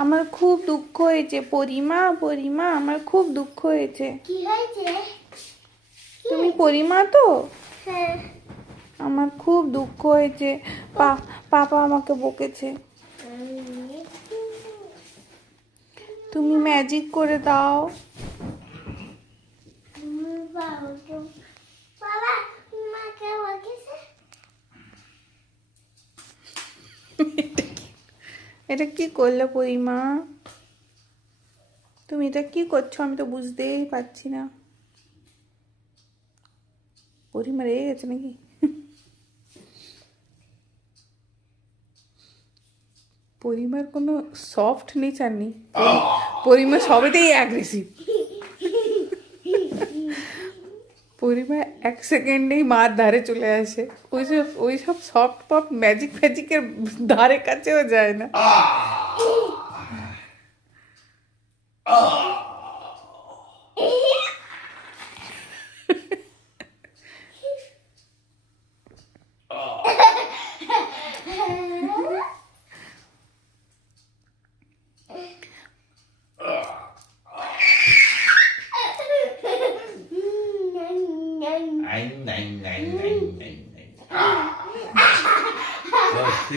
আমার খুব দুঃখ হয়েছে পরিমা, পরিমা আমার খুব দুঃখ হয়েছে। কি হয়েছে? তুমি পরিমা তো? হ্যাঁ। আমার খুব দুঃখ হয়েছে। পাপা আমাকে বকেছে। তুমি ম্যাজিক করে দাও। বাবা মাকে বকেছে। এটা কি করলে পরিমা? তুমি এটা কি করছো? আমি তো বুঝতেই পারছি না। পরিমা রেগে গেছে নাকি? পরিমার কোনো সফট নেচার নেই। পরিমা সবেতেই অ্যাগ্রেসিভ। পরিমা এক সেকেন্ডেই মার ধারে চলে আসে। ওইসব সফট পপ ম্যাজিক ফ্যাজিকের ধারে কাছেও যায় না। Nein, nein, nein, nein, nein, nein.